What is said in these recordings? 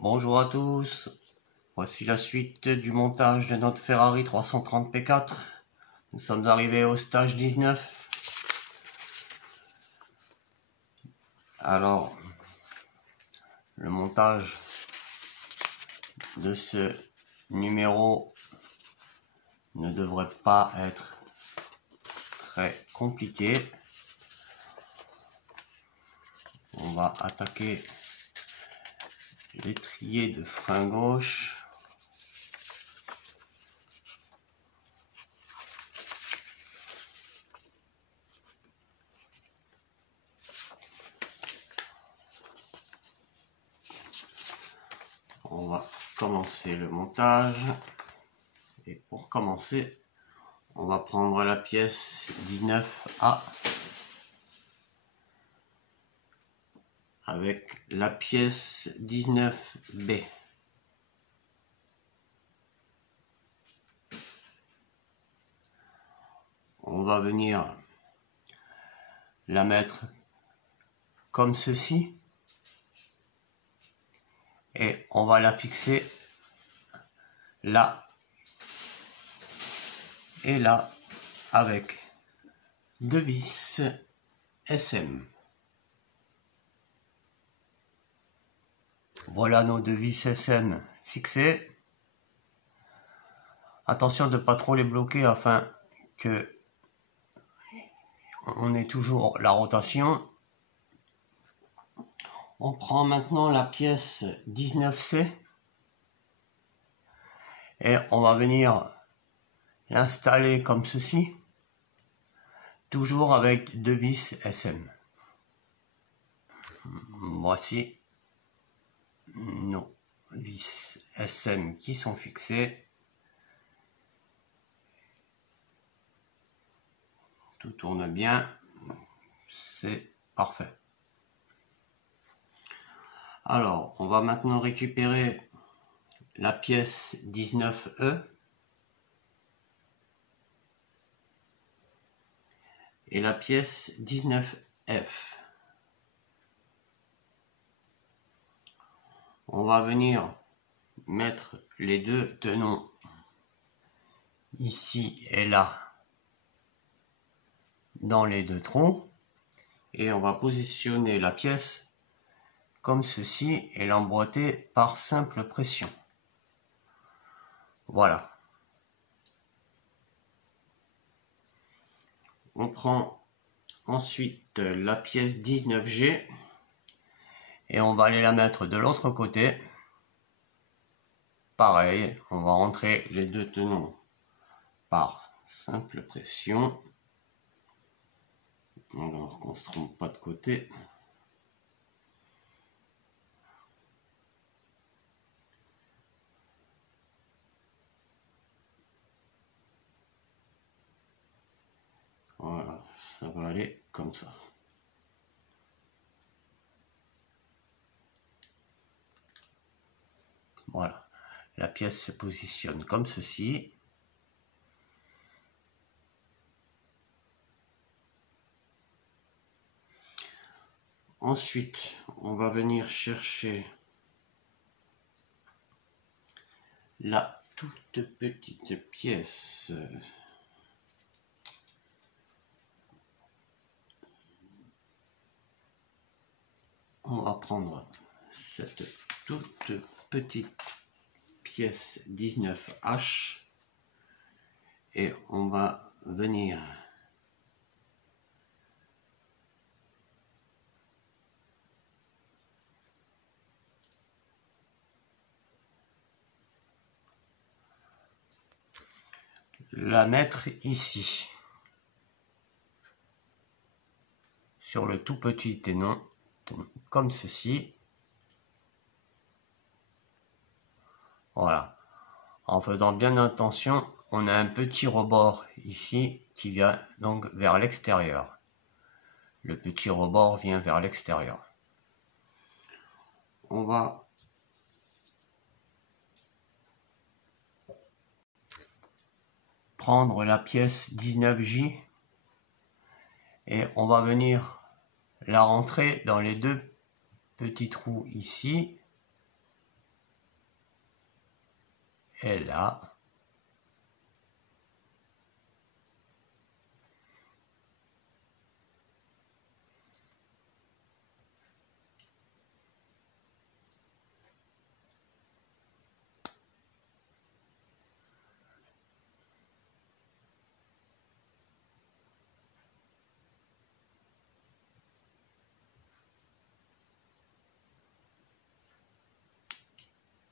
Bonjour à tous, voici la suite du montage de notre Ferrari 330 P4. Nous sommes arrivés au stage 19. Alors, le montage de ce numéro ne devrait pas être très compliqué. On va attaquer l'étrier de frein gauche. On va commencer le montage. Et pour commencer, on va prendre la pièce 19A avec la pièce 19B. On va venir la mettre comme ceci et on va la fixer là et là avec deux vis SM. Voilà nos deux vis SM fixées. Attention de ne pas trop les bloquer afin que on ait toujours la rotation. On prend maintenant la pièce 19C et on va venir l'installer comme ceci, toujours avec deux vis SM. Voici nos vis SM qui sont fixées. Tout tourne bien, c'est parfait. Alors, on va maintenant récupérer la pièce 19E et la pièce 19F. On va venir mettre les deux tenons ici et là dans les deux trous et on va positionner la pièce comme ceci et l'emboîter par simple pression. Voilà. On prend ensuite la pièce 19G et on va aller la mettre de l'autre côté. Pareil, on va rentrer les deux tenons par simple pression. Alors qu'on ne se trompe pas de côté. Voilà, ça va aller comme ça. Voilà, la pièce se positionne comme ceci. Ensuite, on va venir chercher la toute petite pièce on va prendre cette toute petite pièce 19H et on va venir la mettre ici sur le tout petit ténon comme ceci. Voilà, en faisant bien attention, on a un petit rebord ici qui vient donc vers l'extérieur. Le petit rebord vient vers l'extérieur. On va prendre la pièce 19J et on va venir la rentrer dans les deux petits trous ici et là.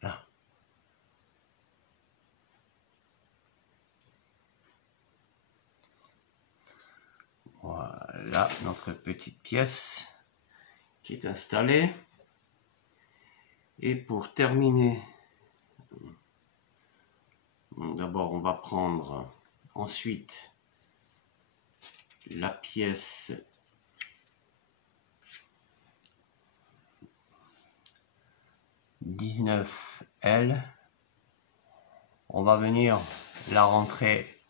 Là. Voilà notre petite pièce qui est installée. Et pour terminer, d'abord on va prendre ensuite la pièce L. On va venir la rentrer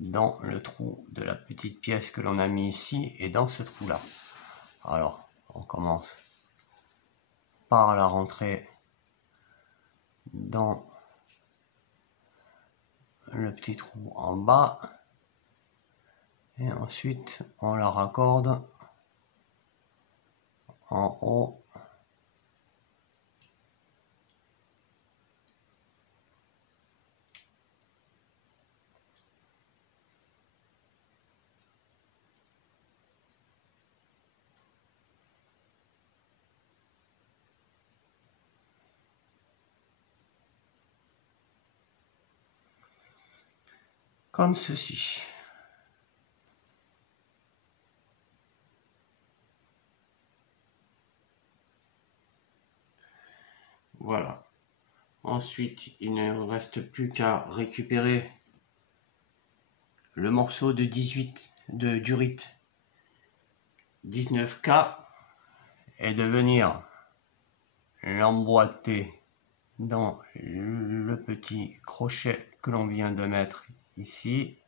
dans le trou de la petite pièce que l'on a mis ici et dans ce trou là. Alors on commence par la rentrer dans le petit trou en bas et ensuite on la raccorde en haut comme ceci. Voilà. Ensuite, il ne reste plus qu'à récupérer le morceau de 18 de durite 19K et de venir l'emboîter dans le petit crochet que l'on vient de mettre ici.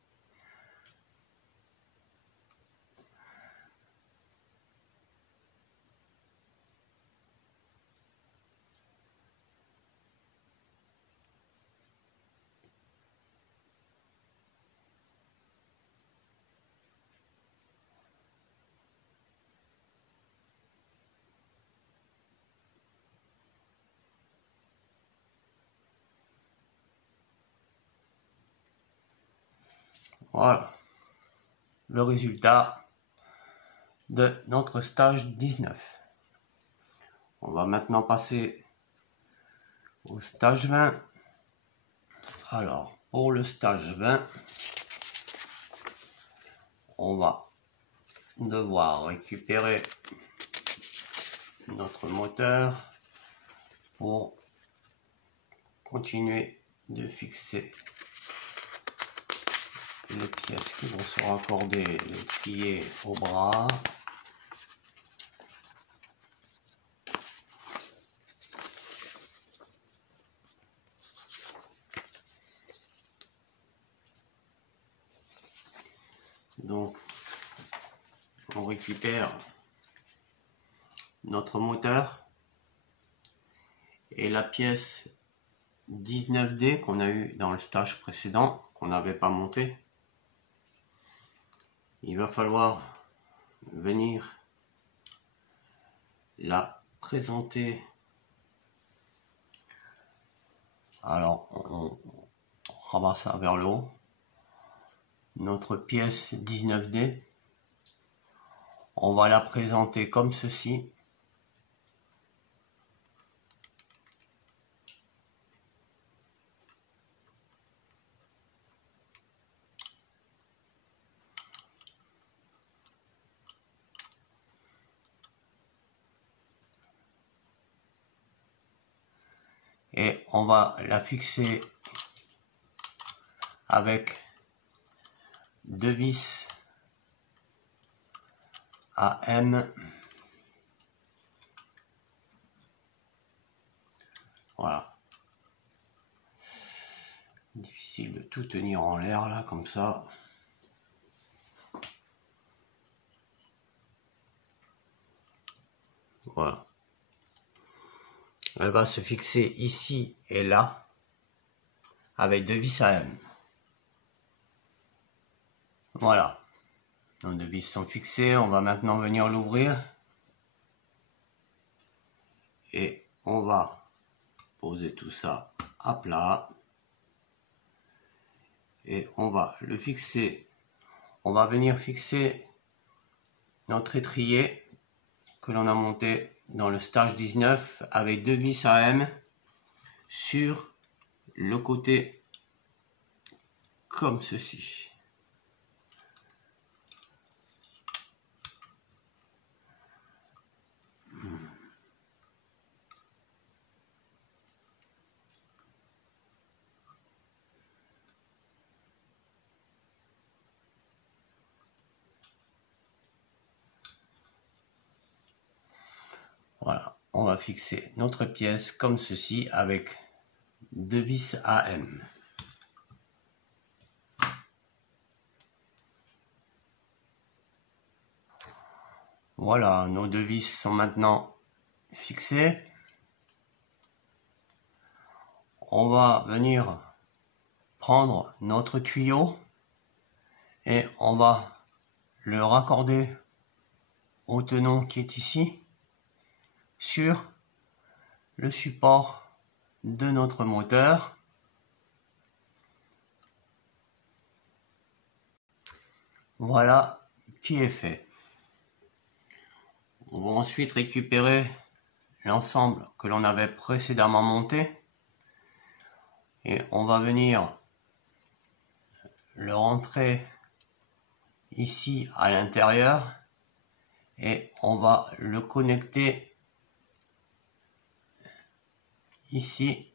Voilà le résultat de notre stage 19. On va maintenant passer au stage 20. Alors, pour le stage 20, on va devoir récupérer notre moteur pour continuer de fixer les pièces qui vont se raccorder, les plier au bras. Donc, on récupère notre moteur et la pièce 19D qu'on a eu dans le stage précédent, qu'on n'avait pas monté. Il va falloir venir la présenter. Alors, on rabat ça vers le haut. Notre pièce 19D, on va la présenter comme ceci. Et on va la fixer avec deux vis à M. Voilà. Difficile de tout tenir en l'air là comme ça. Voilà. Elle va se fixer ici et là. avec 2 vis AM. Voilà, nos 2 vis sont fixées. On va maintenant venir l'ouvrir et on va poser tout ça à plat et on va le fixer. On va venir fixer notre étrier que l'on a monté dans le stage 19 avec 2 vis AM sur le côté comme ceci. Voilà, on va fixer notre pièce comme ceci avec 2 vis AM. Voilà, nos 2 vis sont maintenant fixées. On va venir prendre notre tuyau et on va le raccorder au tenon qui est ici sur le support de notre moteur. Voilà qui est fait. On va ensuite récupérer l'ensemble que l'on avait précédemment monté et on va venir le rentrer ici à l'intérieur et on va le connecter ici.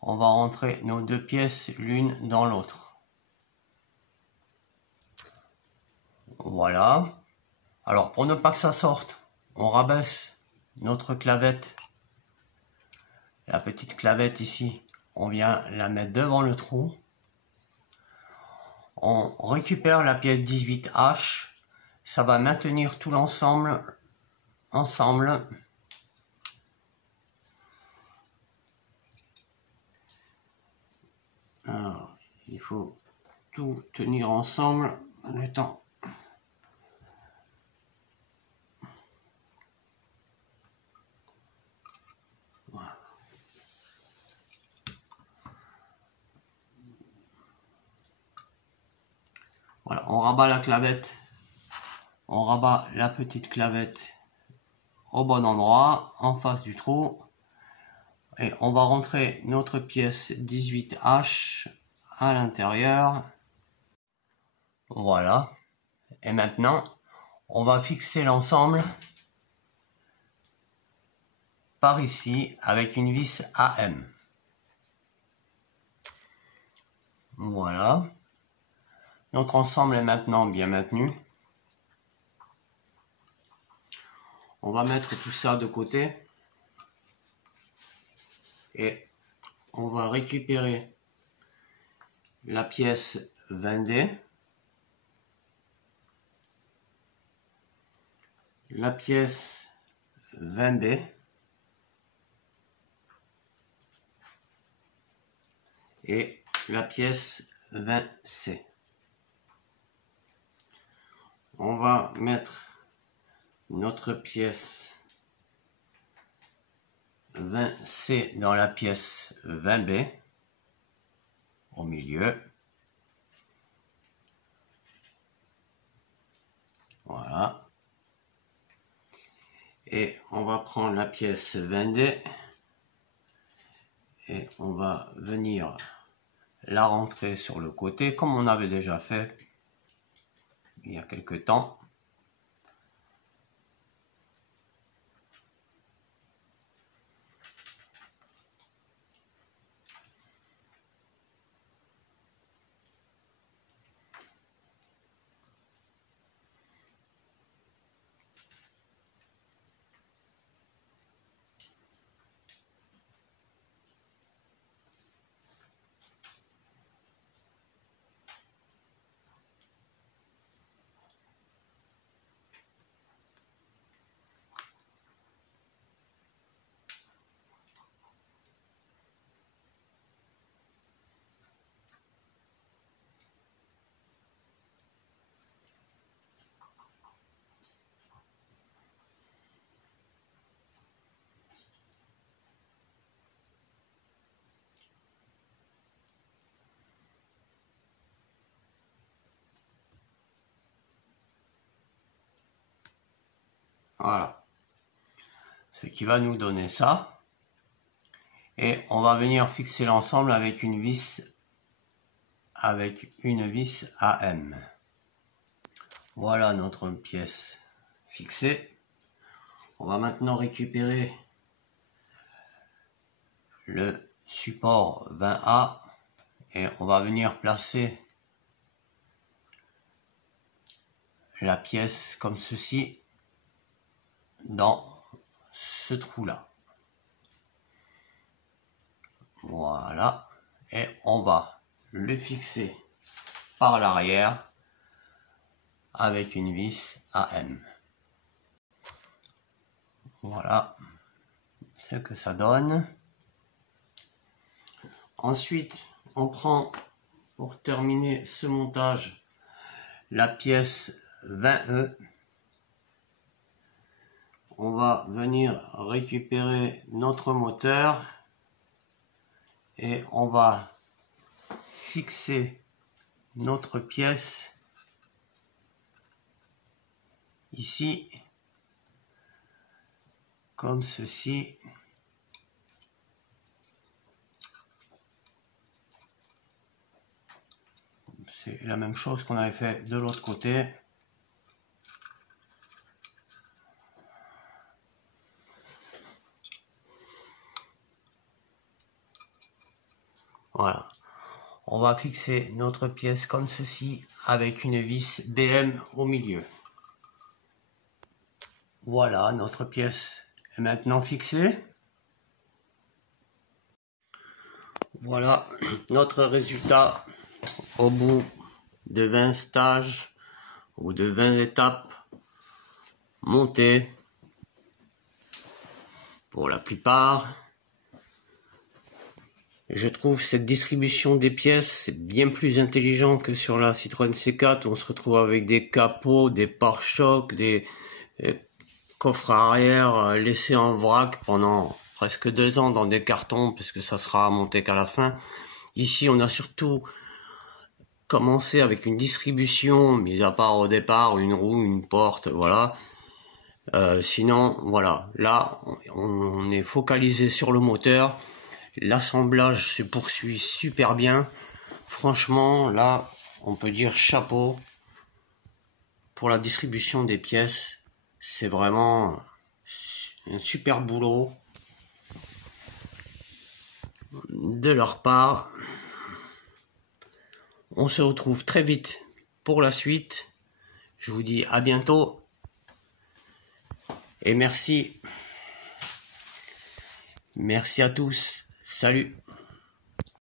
On va rentrer nos 2 pièces l'une dans l'autre. Voilà. Alors pour ne pas que ça sorte, on rabaisse notre clavette, la petite clavette ici, on vient la mettre devant le trou. On récupère la pièce 18H, ça va maintenir tout l'ensemble ensemble. Alors, il faut tout tenir ensemble en étant. Voilà, on rabat la clavette, on rabat la petite clavette au bon endroit, en face du trou, et on va rentrer notre pièce 18H à l'intérieur. Voilà, et maintenant, on va fixer l'ensemble par ici avec une vis AM. Voilà. Notre ensemble est maintenant bien maintenu. On va mettre tout ça de côté. Et on va récupérer la pièce 20D. La pièce 20B. Et la pièce 20C. On va mettre notre pièce 20C dans la pièce 20B au milieu. Voilà. Et on va prendre la pièce 20D et on va venir la rentrer sur le côté comme on avait déjà fait il y a quelque temps. Voilà. Ce qui va nous donner ça. Et on va venir fixer l'ensemble avec une vis AM. Voilà notre pièce fixée. On va maintenant récupérer le support 20A et on va venir placer la pièce comme ceci dans ce trou là. Voilà, et on va le fixer par l'arrière avec une vis AM. Voilà ce que ça donne. Ensuite, on prend, pour terminer ce montage, la pièce 20E. On va venir récupérer notre moteur et on va fixer notre pièce ici, comme ceci. C'est la même chose qu'on avait fait de l'autre côté. Voilà. On va fixer notre pièce comme ceci avec une vis BM au milieu. Voilà, notre pièce est maintenant fixée. Voilà notre résultat au bout de 20 stages ou de 20 étapes montées pour la plupart. Je trouve cette distribution des pièces bien plus intelligent que sur la Citroën C4 où on se retrouve avec des capots, des pare-chocs, des coffres arrière laissés en vrac pendant presque 2 ans dans des cartons puisque ça sera monté qu'à la fin. Ici on a surtout commencé avec une distribution, mis à part au départ une roue, une porte, voilà. Sinon voilà, là on est focalisé sur le moteur. L'assemblage se poursuit super bien. Franchement, là, on peut dire chapeau pour la distribution des pièces. C'est vraiment un super boulot de leur part. On se retrouve très vite pour la suite. Je vous dis à bientôt. Et merci. Merci à tous. Salut.